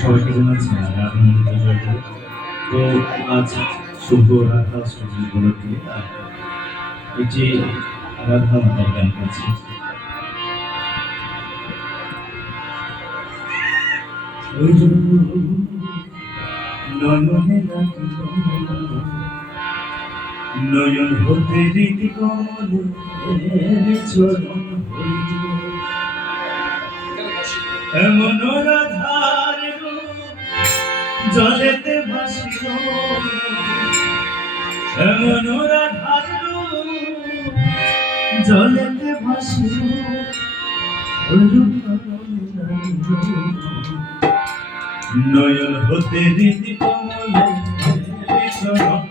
সবাইকে জানাচ্ছি আনন্দিত জয়গুরু তো আজ শুভ রাধা অষ্টমী উপলক্ষে একটি রাধা করছি। নয়ন হতে রীতি চরণ হইল। এমন রাধার জলেতে ভাসিল। এমন রাধার জলেতে ভাসিল। নয়ন হতে রীতি কমলে চরণ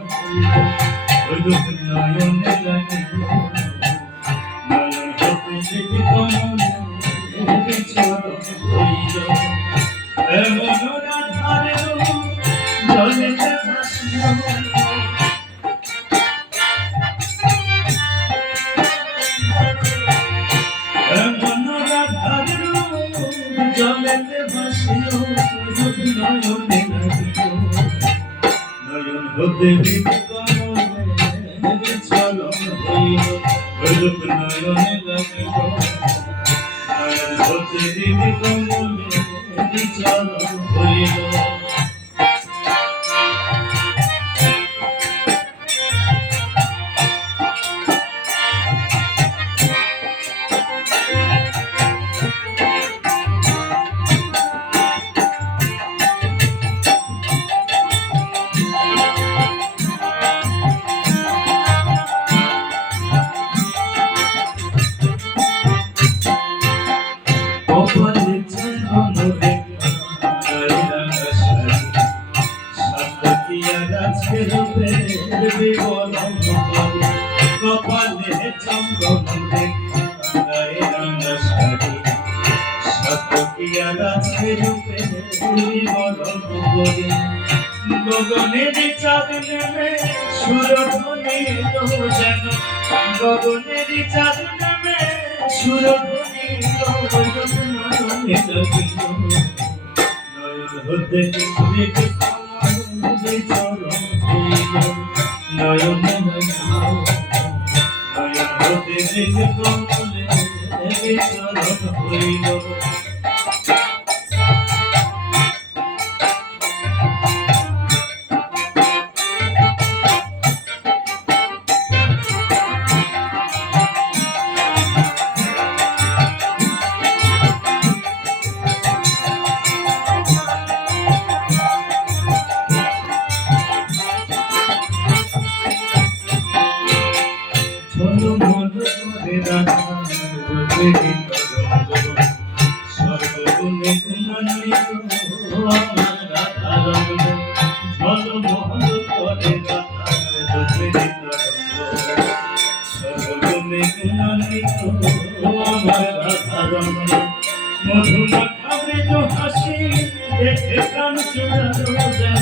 জলেতে রূপ নয়নে হতে রীতি চলন হইল গগনের চাঁদ নেমে, সুরধ্বনি তো যেন। গগনের চাঁদ নেমে, সুরধ্বনি তো নয়ন নয়ন হতে চরণ হইল। খাবে তো হাসি দেখে চুড়ালো যেন